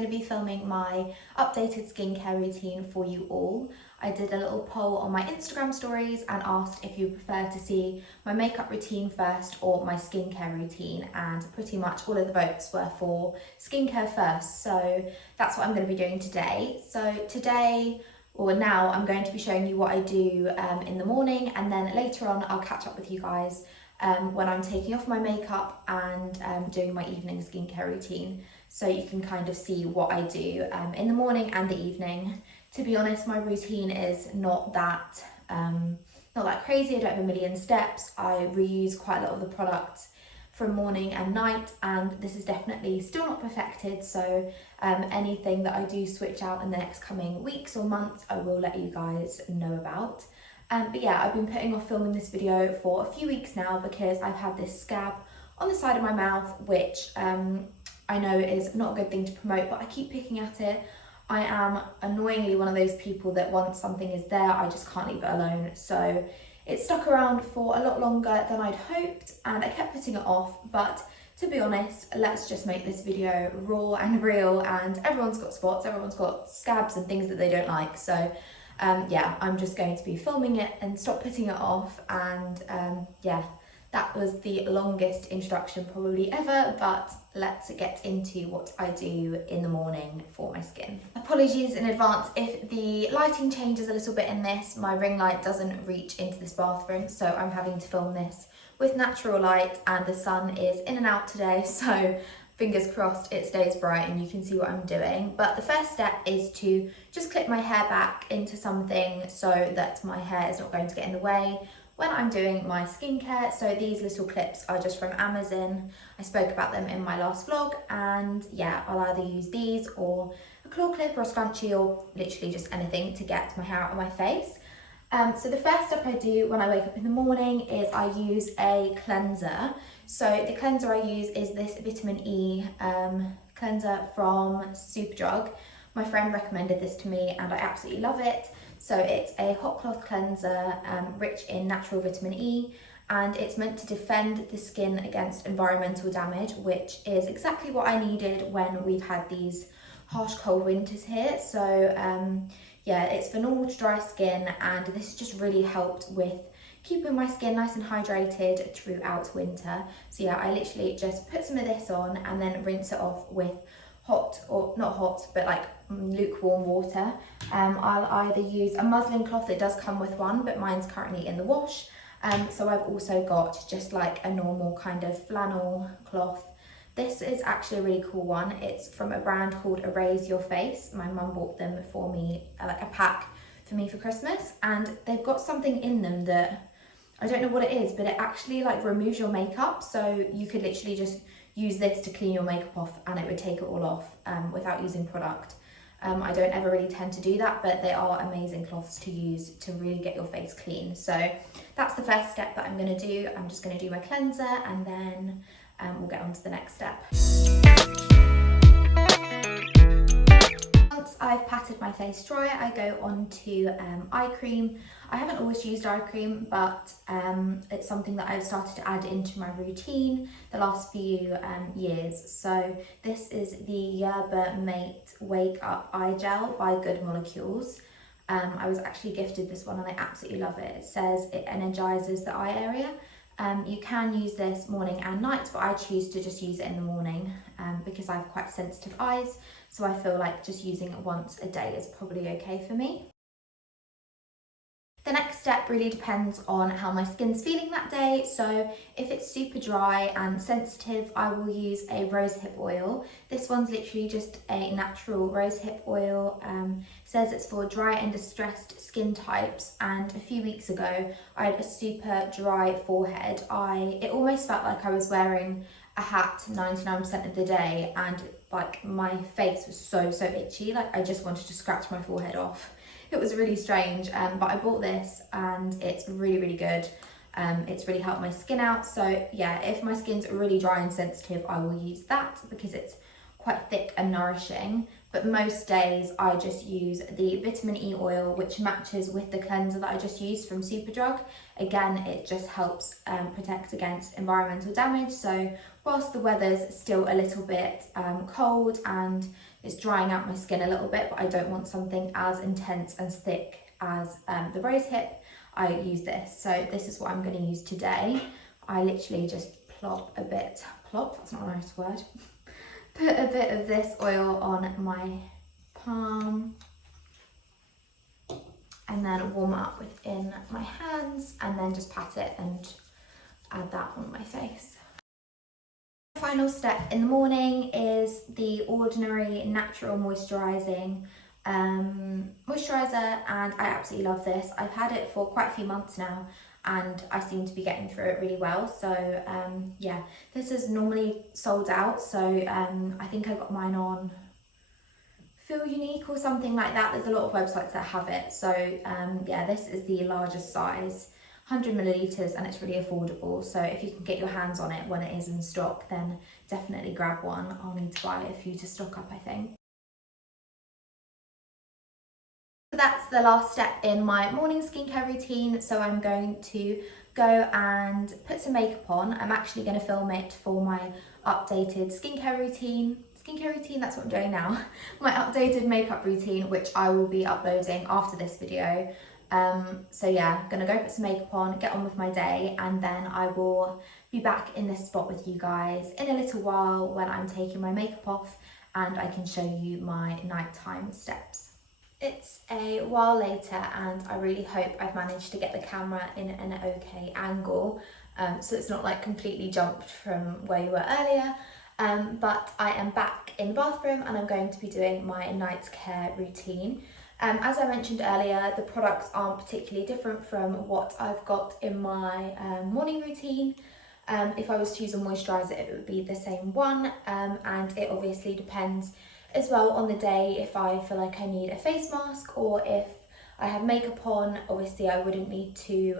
going to be filming my updated skincare routine for you all. I did a little poll on my Instagram stories and asked if you prefer to see my makeup routine first or my skincare routine, and pretty much all of the votes were for skincare first, so that's what I'm going to be doing today. So today, or now, I'm going to be showing you what I do in the morning, and then later on I'll catch up with you guys when I'm taking off my makeup and doing my evening skincare routine, so you can kind of see what I do in the morning and the evening. To be honest, my routine is not that crazy. I don't have a million steps. I reuse quite a lot of the products from morning and night, and this is definitely still not perfected, so anything that I do switch out in the next coming weeks or months, I will let you guys know about. But yeah, I've been putting off filming this video for a few weeks now because I've had this scab on the side of my mouth, which I know is not a good thing to promote, but I keep picking at it. I am annoyingly one of those people that once something is there, I just can't leave it alone. So it stuck around for a lot longer than I'd hoped, and I kept putting it off. But to be honest, let's just make this video raw and real, and everyone's got spots, everyone's got scabs and things that they don't like. So yeah, I'm just going to be filming it and stop putting it off, and yeah, that was the longest introduction probably ever, but let's get into what I do in the morning for my skin. Apologies in advance if the lighting changes a little bit in this. My ring light doesn't reach into this bathroom, so I'm having to film this with natural light, and the sun is in and out today, so fingers crossed it stays bright and you can see what I'm doing. But the first step is to just clip my hair back into something so that my hair is not going to get in the way when I'm doing my skincare. So these little clips are just from Amazon. I spoke about them in my last vlog, and yeah, I'll either use these or a claw clip or a scrunchie or literally just anything to get my hair out of my face. So the first step I do when I wake up in the morning is I use a cleanser. So the cleanser I use is this vitamin E cleanser from Superdrug. My friend recommended this to me and I absolutely love it. So it's a hot cloth cleanser rich in natural vitamin E, and it's meant to defend the skin against environmental damage, which is exactly what I needed when we've had these harsh cold winters here. So yeah, it's for normal to dry skin, and this has just really helped with keeping my skin nice and hydrated throughout winter. So yeah, I literally just put some of this on and then rinse it off with hot, or not hot, but like lukewarm water. I'll either use a muslin cloth, it does come with one, but mine's currently in the wash. So I've also got just like a normal kind of flannel cloth. This is actually a really cool one. It's from a brand called Erase Your Face. My mum bought them for me, like a pack for me for Christmas, and they've got something in them that I don't know what it is, but it actually like removes your makeup. So you could literally just use this to clean your makeup off and it would take it all off without using product. I don't ever really tend to do that, but they are amazing cloths to use to really get your face clean. So that's the first step that I'm going to do. I'm just going to do my cleanser, and then we'll get on to the next step. Once I've patted my face dry, I go on to eye cream. I haven't always used eye cream, but it's something that I've started to add into my routine the last few years. So this is the Yerba Mate Wake Up Eye Gel by Good Molecules. I was actually gifted this one and I absolutely love it. It says it energizes the eye area. You can use this morning and night, but I choose to just use it in the morning because I have quite sensitive eyes. So I feel like just using it once a day is probably okay for me. The next step really depends on how my skin's feeling that day. So if it's super dry and sensitive, I will use a rosehip oil. This one's literally just a natural rosehip oil. Says it's for dry and distressed skin types, and a few weeks ago I had a super dry forehead. It almost felt like I was wearing a hat 99% of the day, and like my face was so itchy, like I just wanted to scratch my forehead off. It was really strange, but I bought this and it's really good. It's really helped my skin out. So yeah, if my skin's really dry and sensitive, I will use that because it's quite thick and nourishing. but most days I just use the vitamin E oil, which matches with the cleanser that I just used from Superdrug. Again, it just helps protect against environmental damage. So whilst the weather's still a little bit cold and it's drying out my skin a little bit, but I don't want something as intense and thick as the rose hip, I use this. So this is what I'm going to use today. I literally just plop, that's not a nice word, put a bit of this oil on my palm and then warm it up within my hands and then just pat it and add that on my face. The final step in the morning is the Ordinary Natural Moisturising moisturiser, and I absolutely love this. I've had it for quite a few months now and I seem to be getting through it really well. So yeah, this is normally sold out, so I think I got mine on Feel Unique or something like that. There's a lot of websites that have it. So yeah, this is the largest size, 100 millilitres, and it's really affordable. So if you can get your hands on it when it is in stock, then definitely grab one. I'll need to buy a few to stock up, I think. So that's the last step in my morning skincare routine. So I'm going to go and put some makeup on. I'm actually going to film it for my updated skincare routine, that's what I'm doing now. My updated makeup routine, which I will be uploading after this video. So yeah, I'm gonna go put some makeup on, get on with my day, and then I will be back in this spot with you guys in a little while when I'm taking my makeup off and I can show you my nighttime steps. It's a while later and I really hope I've managed to get the camera in an okay angle, so it's not like completely jumped from where you were earlier. But I am back in the bathroom and I'm going to be doing my night care routine. As I mentioned earlier, the products aren't particularly different from what I've got in my morning routine. If I was to use a moisturiser, it would be the same one, and it obviously depends as well on the day if I feel like I need a face mask or if I have makeup on. Obviously I wouldn't need to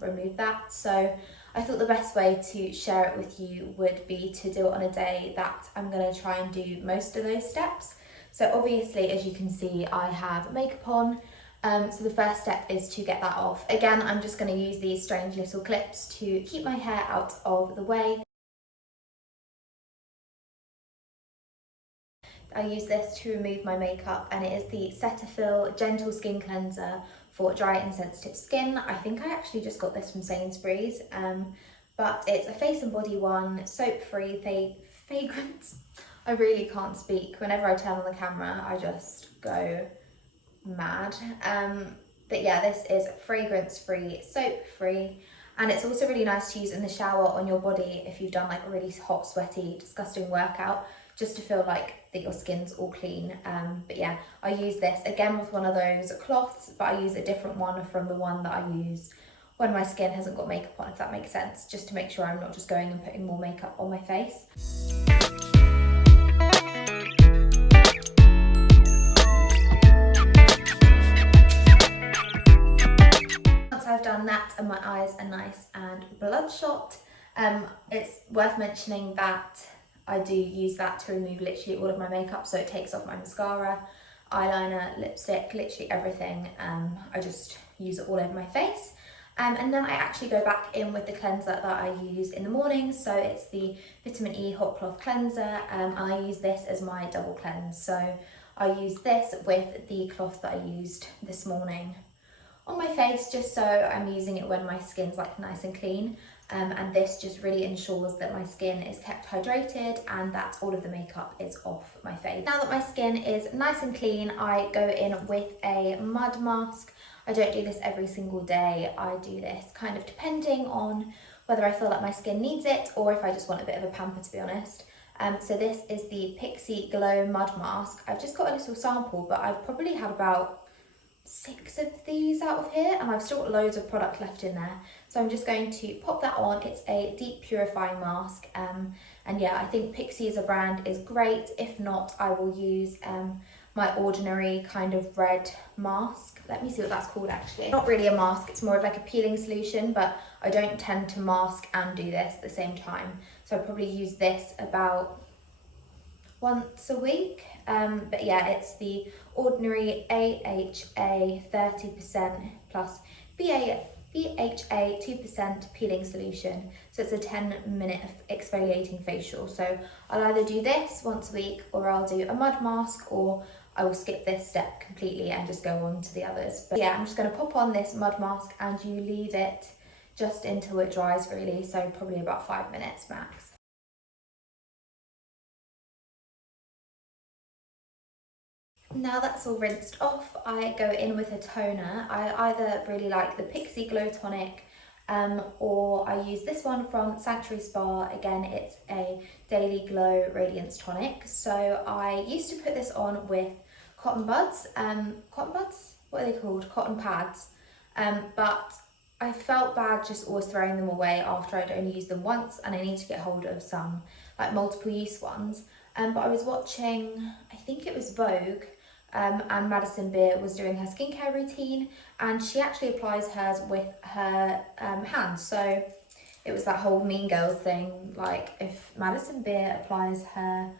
remove that, so I thought the best way to share it with you would be to do it on a day that I'm going to try and do most of those steps. So obviously, as you can see, I have makeup on, so the first step is to get that off. Again, I'm just going to use these strange little clips to keep my hair out of the way. I use this to remove my makeup, and it is the Cetaphil Gentle Skin Cleanser for dry and sensitive skin. I think I actually just got this from Sainsbury's, but it's a face and body one, soap-free, fragrance. I really can't speak. Whenever I turn on the camera, I just go mad. But yeah, this is fragrance-free, soap-free, and it's also really nice to use in the shower on your body if you've done like a really hot, sweaty, disgusting workout, just to feel like that your skin's all clean. But yeah, I use this again with one of those cloths, but I use a different one from the one that I use when my skin hasn't got makeup on, if that makes sense, just to make sure I'm not just going and putting more makeup on my face. Once I've done that and my eyes are nice and bloodshot, it's worth mentioning that I do use that to remove literally all of my makeup, so it takes off my mascara, eyeliner, lipstick, literally everything. I just use it all over my face. And then I actually go back in with the cleanser that I use in the morning, so it's the Vitamin E Hot Cloth Cleanser, and I use this as my double cleanse. So I use this with the cloth that I used this morning on my face, just so I'm using it when my skin's like nice and clean. And this just really ensures that my skin is kept hydrated and that all of the makeup is off my face. Now that my skin is nice and clean, I go in with a mud mask. I don't do this every single day. I do this kind of depending on whether I feel like my skin needs it or if I just want a bit of a pamper, to be honest. So this is the Pixi Glow Mud Mask. I've just got a little sample, but I've probably had about 6 of these out of here, and I've still got loads of product left in there, so I'm just going to pop that on. It's a deep purifying mask, and yeah, I think Pixi as a brand is great. If not, I will use my ordinary kind of red mask. Let me see what that's called actually. Not really a mask, it's more of like a peeling solution, but I don't tend to mask and do this at the same time, so I probably use this about once a week. But yeah, it's the ordinary AHA 30% plus BHA 2% peeling solution. So it's a 10-minute exfoliating facial. So I'll either do this once a week, or I'll do a mud mask, or I will skip this step completely and just go on to the others. But yeah, I'm just going to pop on this mud mask and you leave it just until it dries really, so probably about 5 minutes max. Now that's all rinsed off, I go in with a toner. I either really like the Pixie Glow Tonic, or I use this one from Sanctuary Spa. Again, it's a Daily Glow Radiance Tonic. So I used to put this on with cotton buds, what are they called? Cotton pads. But I felt bad just always throwing them away after I'd only used them once, and I need to get hold of some like multiple use ones. But I was watching, I think it was Vogue, and Madison Beer was doing her skincare routine, and she actually applies hers with her hands. So it was that whole Mean Girls thing, like if Madison Beer applies her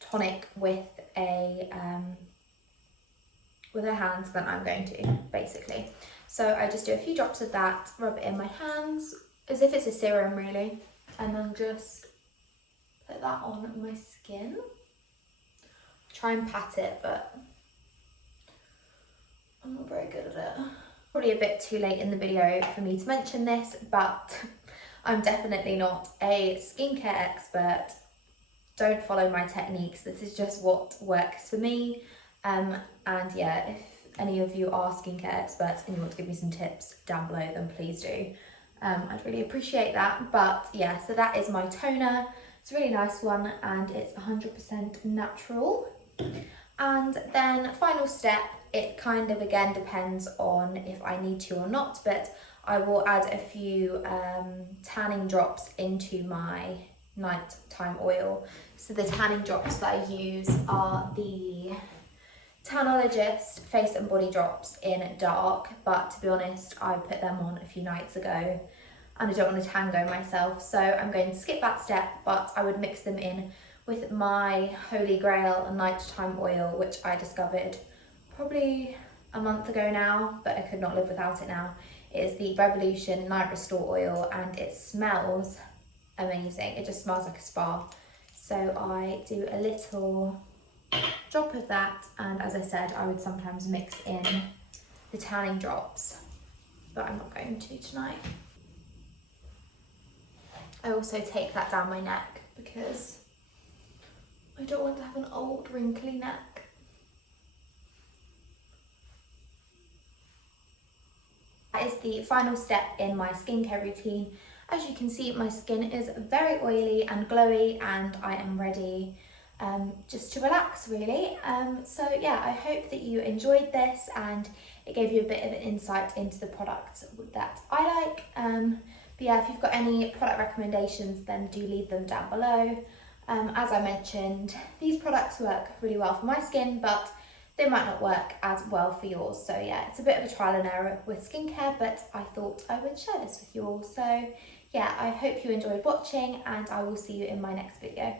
tonic with her hands, then I'm going to, basically. So I just do a few drops of that, rub it in my hands as if it's a serum really, and then just put that on my skin. Try and pat it, but I'm not very good at it. Probably a bit too late in the video for me to mention this, but I'm definitely not a skincare expert. Don't follow my techniques. This is just what works for me. And yeah, if any of you are skincare experts and you want to give me some tips down below, then please do. I'd really appreciate that. But yeah, so that is my toner. It's a really nice one and it's 100% natural. And then final step, it kind of again depends on if I need to or not, but I will add a few tanning drops into my nighttime oil. So the tanning drops that I use are the Tanologist Face and Body Drops in dark, but to be honest, I put them on a few nights ago and I don't want to tango myself, so I'm going to skip that step, but I would mix them in with my Holy Grail nighttime oil, which I discovered probably a month ago now, but I could not live without it now. It is the Revolution Night Restore oil and it smells amazing. It just smells like a spa. So I do a little drop of that, and as I said, I would sometimes mix in the tanning drops, but I'm not going to tonight. I also take that down my neck because I don't want to have an old wrinkly neck. That is the final step in my skincare routine. As you can see, my skin is very oily and glowy and I am ready just to relax really. So yeah, I hope that you enjoyed this and it gave you a bit of an insight into the products that I like. But yeah, if you've got any product recommendations, then do leave them down below. As I mentioned, these products work really well for my skin, but they might not work as well for yours. So yeah, it's a bit of a trial and error with skincare, but I thought I would share this with you all. So yeah, I hope you enjoyed watching and I will see you in my next video.